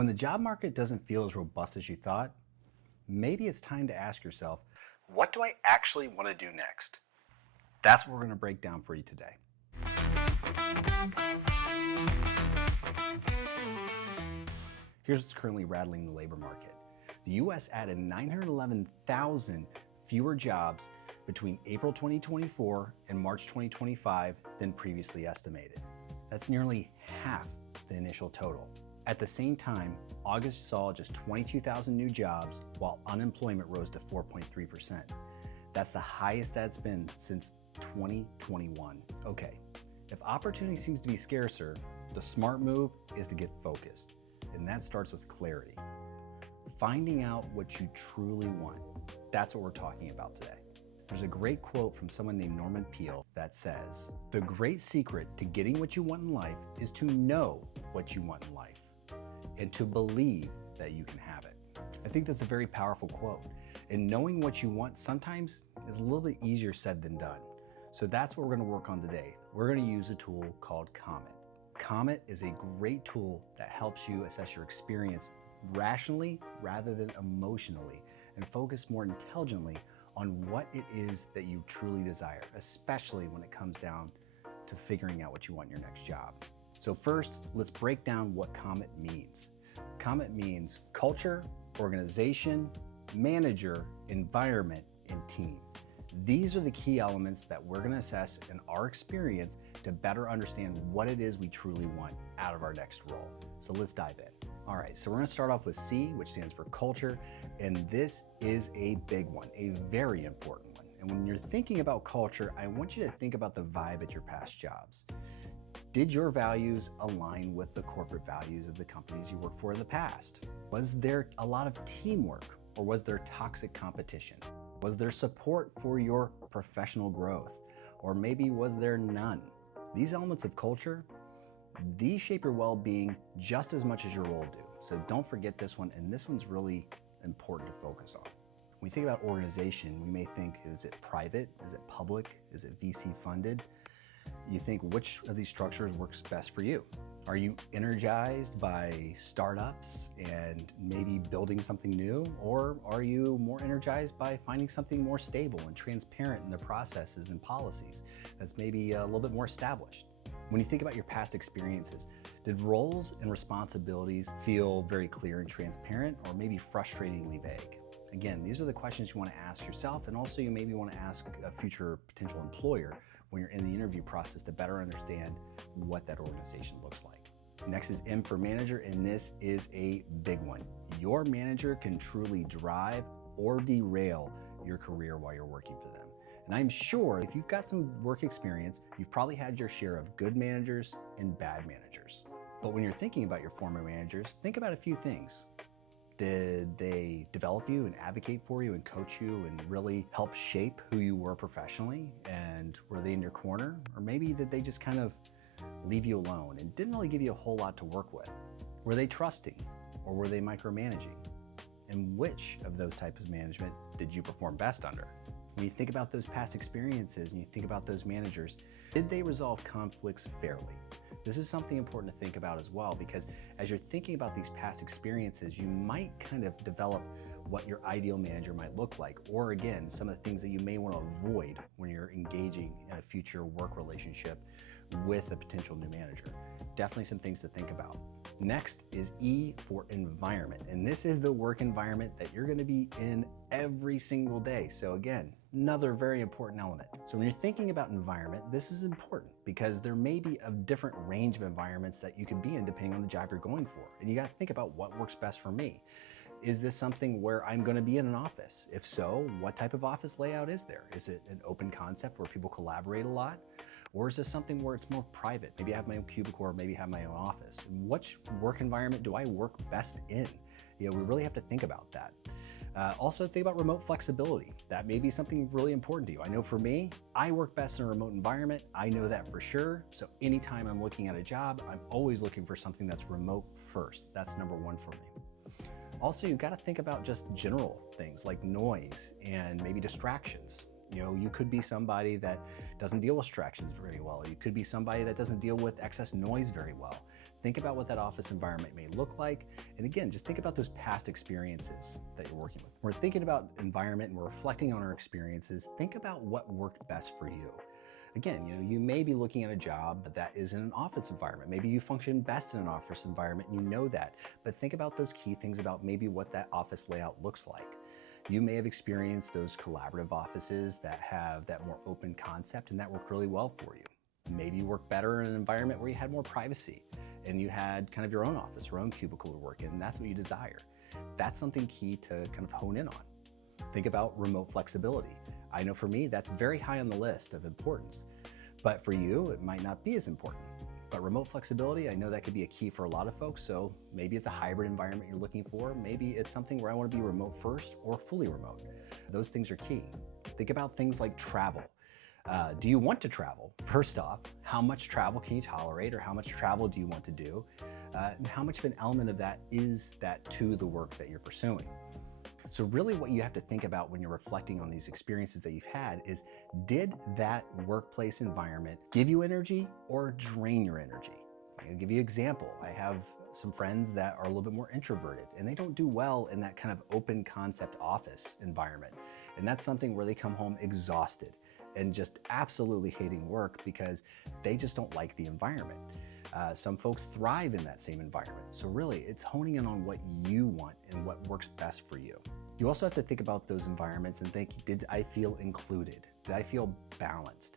When the job market doesn't feel as robust as you thought, maybe it's time to ask yourself, what do I actually want to do next? That's what we're going to break down for you today. Here's what's currently rattling the labor market. The US added 911,000 fewer jobs between April 2024 and March 2025 than previously estimated. That's nearly half the initial total. At the same time, August saw just 22,000 new jobs while unemployment rose to 4.3%. That's the highest that's been since 2021. Okay, if opportunity seems to be scarcer, the smart move is to get focused. And that starts with clarity. Finding out what you truly want. That's what we're talking about today. There's a great quote from someone named Norman Peale that says, "The great secret to getting what you want in life is to know what you want in life and to believe that you can have it." I think that's a very powerful quote. And knowing what you want sometimes is a little bit easier said than done. So that's what we're going to work on today. We're going to use a tool called COMET. COMET is a great tool that helps you assess your experience rationally rather than emotionally and focus more intelligently on what it is that you truly desire, especially when it comes down to figuring out what you want in your next job. So first, let's break down what COMET means. COMET means culture, organization, manager, environment, and team. These are the key elements that we're going to assess in our experience to better understand what it is we truly want out of our next role. So let's dive in. All right, so we're going to start off with C, which stands for culture, and this is a big one, a very important one. And when you're thinking about culture, I want you to think about the vibe at your past jobs. Did your values align with the corporate values of the companies you worked for in the past? Was there a lot of teamwork, or was there toxic competition? Was there support for your professional growth? Or maybe was there none? These elements of culture, these shape your well-being just as much as your role do. So don't forget this one, and this one's really important to focus on. When we think about organization, we may think, is it private? Is it public? Is it VC funded? You think, which of these structures works best for you? Are you energized by startups and maybe building something new? Or are you more energized by finding something more stable and transparent in the processes and policies that's maybe a little bit more established? When you think about your past experiences, did roles and responsibilities feel very clear and transparent, or maybe frustratingly vague? Again, these are the questions you want to ask yourself, and also you maybe want to ask a future potential employer when you're in the interview process to better understand what that organization looks like. Next is M for manager, and this is a big one. Your manager can truly drive or derail your career while you're working for them. And I'm sure if you've got some work experience, you've probably had your share of good managers and bad managers. But when you're thinking about your former managers, think about a few things. Did they develop you and advocate for you and coach you and really help shape who you were professionally? And were they in your corner? Or maybe did they just kind of leave you alone and didn't really give you a whole lot to work with? Were they trusting, or were they micromanaging? And which of those types of management did you perform best under? When you think about those past experiences and you think about those managers, did they resolve conflicts fairly? This is something important to think about as well, because as you're thinking about these past experiences, you might kind of develop what your ideal manager might look like, or again, some of the things that you may want to avoid when you're engaging in a future work relationship with a potential new manager. Definitely some things to think about. Next is E for environment, and this is the work environment that you're going to be in every single day. So again, another very important element. So when you're thinking about environment, this is important because there may be a different range of environments that you can be in depending on the job you're going for. And you got to think about what works best for me. Is this something where I'm going to be in an office? If so, what type of office layout is there? Is it an open concept where people collaborate a lot? Or is this something where it's more private? Maybe I have my own cubicle, or maybe have my own office. And which work environment do I work best in? We really have to think about that. Also think about remote flexibility. That may be something really important to you. I know for me, I work best in a remote environment. I know that for sure. So anytime I'm looking at a job, I'm always looking for something that's remote first. That's number one for me. Also, you've got to think about just general things like noise and maybe distractions. You could be somebody that doesn't deal with distractions very well. You could be somebody that doesn't deal with excess noise very well. Think about what that office environment may look like. And again, just think about those past experiences that you're working with. We're thinking about environment and we're reflecting on our experiences. Think about what worked best for you. Again, you may be looking at a job that is in an office environment. Maybe you function best in an office environment, and you know that. But think about those key things about maybe what that office layout looks like. You may have experienced those collaborative offices that have that more open concept, and that worked really well for you. Maybe you work better in an environment where you had more privacy and you had kind of your own office, your own cubicle to work in, and that's what you desire. That's something key to kind of hone in on. Think about remote flexibility. I know for me, that's very high on the list of importance, but for you, it might not be as important. But remote flexibility, I know that could be a key for a lot of folks, so maybe it's a hybrid environment you're looking for. Maybe it's something where I want to be remote first or fully remote. Those things are key. Think about things like travel. Do you want to travel? First off, how much travel can you tolerate, or how much travel do you want to do? And how much of an element of that is that to the work that you're pursuing? So really what you have to think about when you're reflecting on these experiences that you've had is, did that workplace environment give you energy or drain your energy? I'll give you an example. I have some friends that are a little bit more introverted, and they don't do well in that kind of open concept office environment. And that's something where they come home exhausted and just absolutely hating work because they just don't like the environment. Some folks thrive in that same environment. So really, it's honing in on what you want and what works best for you. You also have to think about those environments and think, did I feel included? Did I feel balanced?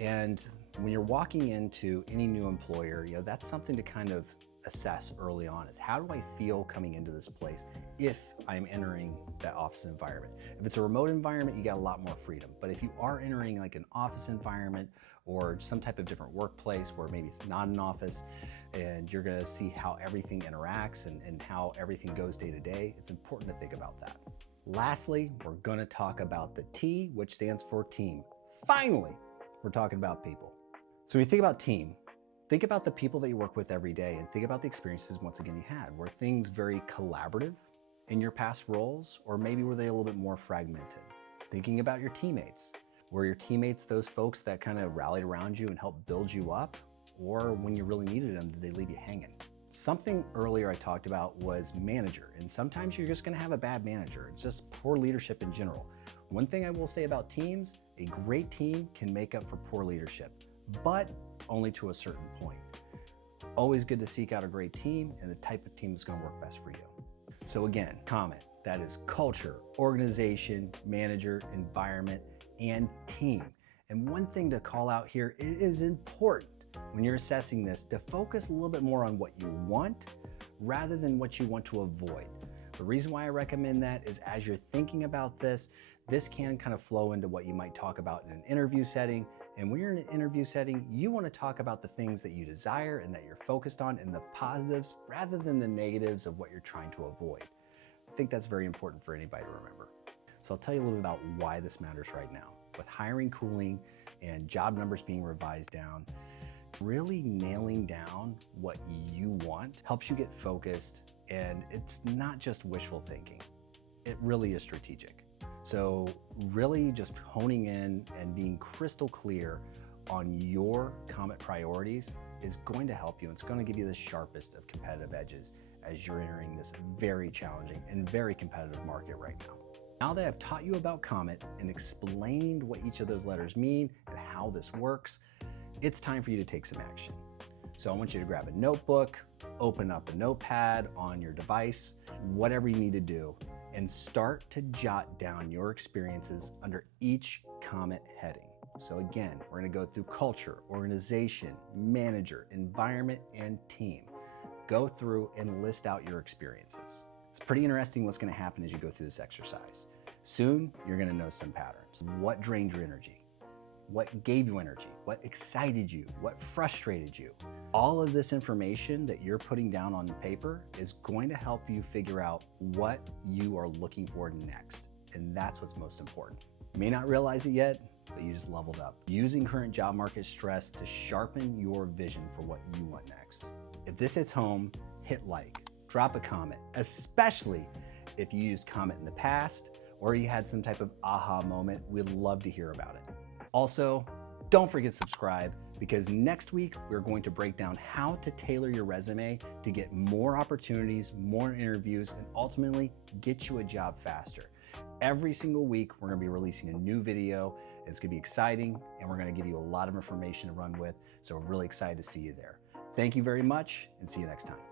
And when you're walking into any new employer, that's something to kind of assess early on, is how do I feel coming into this place if I'm entering that office environment? If it's a remote environment, you got a lot more freedom. But if you are entering like an office environment or some type of different workplace where maybe it's not an office, and you're gonna see how everything interacts and how everything goes day to day, it's important to think about that. Lastly, we're gonna talk about the T, which stands for team. Finally, we're talking about people. So when you think about team, think about the people that you work with every day, and think about the experiences, once again, you had. Were things very collaborative in your past roles, or maybe were they a little bit more fragmented? Thinking about your teammates. Were your teammates those folks that kind of rallied around you and helped build you up? Or when you really needed them, did they leave you hanging? Something earlier I talked about was manager, and sometimes you're just gonna have a bad manager. It's just poor leadership in general. One thing I will say about teams, a great team can make up for poor leadership, but only to a certain point. Always good to seek out a great team and the type of team that's gonna work best for you. So again, COMET, that is culture, organization, manager, environment, and team. And one thing to call out here, it is important when you're assessing this to focus a little bit more on what you want rather than what you want to avoid. The reason why I recommend that is, as you're thinking about this, this can kind of flow into what you might talk about in an interview setting. And when you're in an interview setting, you want to talk about the things that you desire and that you're focused on, and the positives rather than the negatives of what you're trying to avoid. I think that's very important for anybody to remember. So I'll tell you a little bit about why this matters right now. With hiring cooling and job numbers being revised down, really nailing down what you want helps you get focused, and it's not just wishful thinking. It really is strategic. So really just honing in and being crystal clear on your COMET priorities is going to help you. It's going to give you the sharpest of competitive edges as you're entering this very challenging and very competitive market right now. Now that I've taught you about COMET and explained what each of those letters mean and how this works, it's time for you to take some action. So I want you to grab a notebook, open up a notepad on your device, whatever you need to do, and start to jot down your experiences under each COMET heading. So again, we're gonna go through culture, organization, manager, environment, and team. Go through and list out your experiences. It's pretty interesting what's gonna happen as you go through this exercise. Soon, you're gonna know some patterns. What drained your energy? What gave you energy? What excited you? What frustrated you? All of this information that you're putting down on paper is going to help you figure out what you are looking for next. And that's what's most important. You may not realize it yet, but you just leveled up. Using current job market stress to sharpen your vision for what you want next. If this hits home, hit like, drop a comment, especially if you used COMET in the past or you had some type of aha moment. We'd love to hear about it. Also, don't forget to subscribe. because next week we're going to break down how to tailor your resume to get more opportunities, more interviews, and ultimately get you a job faster. Every single week we're going to be releasing a new video. It's going to be exciting, and we're going to give you a lot of information to run with, so we're really excited to see you there. Thank you very much, and see you next time.